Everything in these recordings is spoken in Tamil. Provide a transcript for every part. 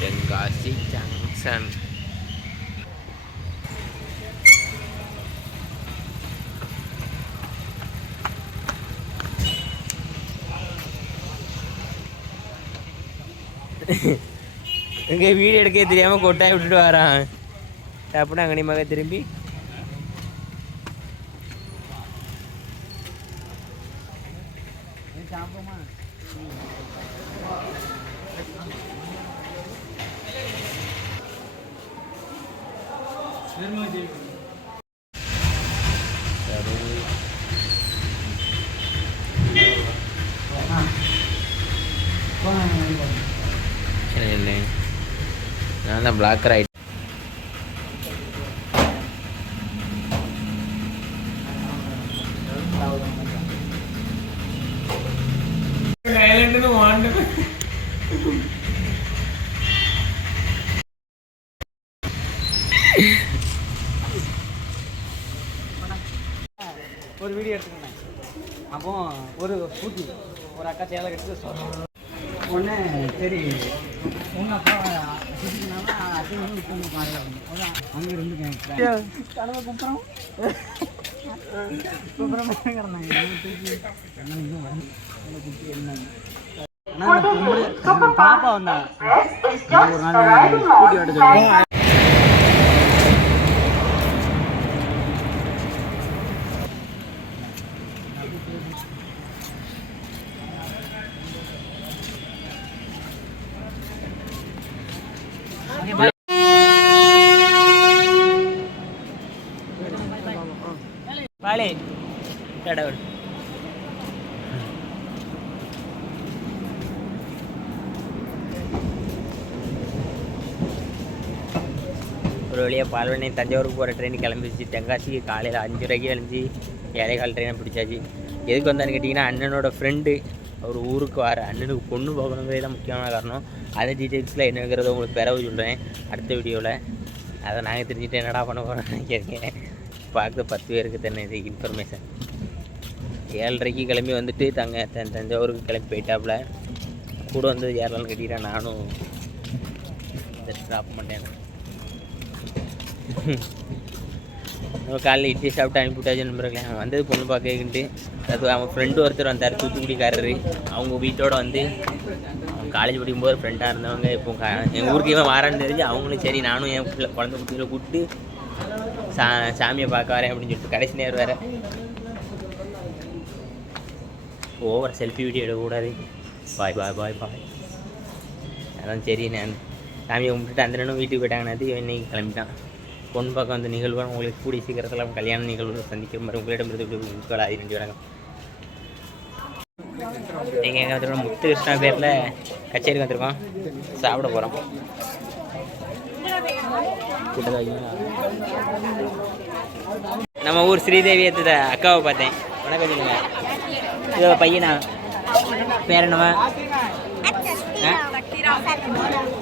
தென்காசி ஜங்ஷன். இங்கே வீடியோ எடுக்க தெரியாமல் கொட்டாய் விட்டுட்டு வரான். அப்படின்னா அங்கனியமாக திரும்பி நான் தான் பிளாக்கர் ஆகிட்டேன். ஒரு வீடியோ எடுத்துக்கினேன். அப்போ ஒரு ஸ்கூட்டி ஒரு அக்கா சேலை கட்டு சொல்கிறேன் ஒன்று. சரி ஒன்று அப்பா சுற்றினாலும் அங்கே இருந்து கனவை குப்புறம் குப்புறமாக கிடந்தாங்க. பாப்பா வந்தா ஒரு நாள் ஸ்கூட்டி ஓட்ட சொல்லுவாங்க. வாலே கடவுள். ஒரு வழியாக பால்வனை தஞ்சாவூருக்கு போகிற ட்ரெயின் கிளம்பிச்சு. தென்காசிக்கு காலையில் 5:30 எழுந்து 7:15 ட்ரெயினை பிடிச்சாச்சு. எதுக்கு வந்தான்னு கேட்டிங்கன்னா, அண்ணனோட ஃப்ரெண்டு அவர் ஊருக்கு வர அண்ணனுக்கு பொண்ணு பார்க்கணுங்கிறது தான் முக்கியமான காரணம். அதே டீட்டெயில்ஸில் என்னங்கிறத உங்களுக்கு பிறகு சொல்கிறேன் அடுத்த வீடியோவில். அதை நாங்கள் தெரிஞ்சுட்டு என்னடா பண்ண போகிறோம்னு நினைக்கிறேன். பார்க்க 10 பேருக்கு தானே இது இன்ஃபர்மேஷன். 7:30க்கு கிளம்பி வந்துட்டு தஞ்சாவூருக்கு கிளம்பி போயிட்டாப்புல. கூட வந்து ஏறலான்னு கேட்டிக்கிறேன். நானும் ட்ராப் மாட்டேன். நம்ம காலையில் இட்லி சாப்பிட்டு அனுப்பிவிட்டாச்சு நம்புறேன். அவன் வந்தது பொண்ணு பார்க்கிட்டு அது அவன் ஃப்ரெண்டு ஒருத்தர் வந்தார், தூத்துக்குடிக்காரரு. அவங்க வீட்டோட வந்து காலேஜ் படிக்கும்போது ஃப்ரெண்டாக இருந்தவங்க. இப்போ எங்கள் ஊருக்கு இவன் வாரான்னு தெரிஞ்சு அவங்களும் சரி நானும் என் குழந்தை குட்டிகளை கூப்பிட்டு சாமியை பார்க்க வரேன் அப்படின்னு சொல்லிட்டு கடைசி நேரம் வேறு ஓவர் செல்ஃபி வீடியோ எடுக்கக்கூடாது. பாய் பாய் பாய் பாய். அதான் சரி நான் சாமியை கும்பிட்டுட்டு அந்த நேரம் வீட்டுக்கு போயிட்டாங்கன்னாது இன்னைக்கு கிளம்பிட்டான். பொண்ணு பார்க்க வந்த நிகழ்வு உங்களுக்கு கூடிய சீக்கிரத்தில் கல்யாண நிகழ்வு சந்திக்கிற மாதிரி உங்களிடமிருந்து உட்கால் ஆதி 2 வணக்கம். நீங்கள் எங்கே வந்துருக்கோம்? முத்து கிருஷ்ணா பேரில் கச்சேரிக்கு வந்திருக்கோம். சாப்பிட போகிறோம். நம்ம ஊர் ஸ்ரீதேவி எடுத்த அக்காவை பார்த்தேன். வணக்கம் சொல்லுங்க. இதோ பையனா பேர் என்னவா?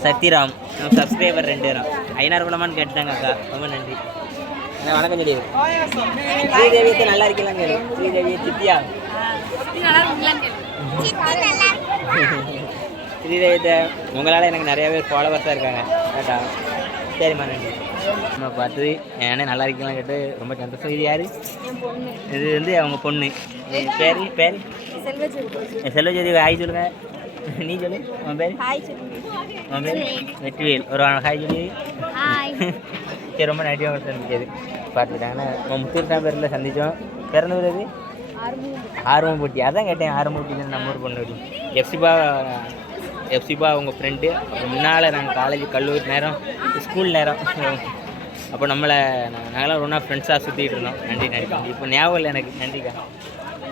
சத்யராம். நம்ம சப்ஸ்கிரைபர் 2 பேரும் 500 குலமான்னு கேட்டுட்டாங்க அக்கா. ரொம்ப நன்றி. வணக்கம் சொல்லி. ஸ்ரீதேவியத்தை நல்லா இருக்கீங்களான்னு கேளு. ஸ்ரீதேவியை சித்தியா ஸ்ரீதேவியத்தை உங்களால் எனக்கு நிறைய பேர் ஃபாலோவர்ஸாக இருக்காங்க. கேட்டா சரிம்மா நன்றி. நம்ம பார்த்தது ஏன்னா நல்லா இருக்கீங்களான்னு கேட்டு ரொம்ப சந்தோஷம். இது யார்? இது வந்து அவங்க பொண்ணு. பேர் பேர் செல்வஜோதி. ஹாய் சொல்லுங்க. நீ சொல்லு உன் பேர். உன் பேர் வெற்றிவேல். ஒரு ஹாய் சொல்லி. சரி ரொம்ப நன்றி. அவங்க சந்திச்சது பார்த்துட்டாங்கன்னா நம்ம முத்தூர் பேரில் சந்தித்தோம். பிறந்தது அது ஆர்வம் போட்டி. அதான் கேட்டேன் ஆர்வம் போட்டின்னு நம்ம ஊர் பொண்ணு அப்படி. எஃப்சிபா அவங்க ஃப்ரெண்டு. முன்னால் நாங்கள் காலேஜ் கல்லூரி நேரம் ஸ்கூல் நேரம் அப்போ நாங்களாம் ஒன்றா ஃப்ரெண்ட்ஸாக சுற்றிட்டு இருந்தோம். நன்றி நன்றி. இப்போ ஞாபகம் இல்லை எனக்கு. நன்றிக்கா.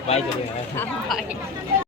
பாய் சொல்லுங்கள்.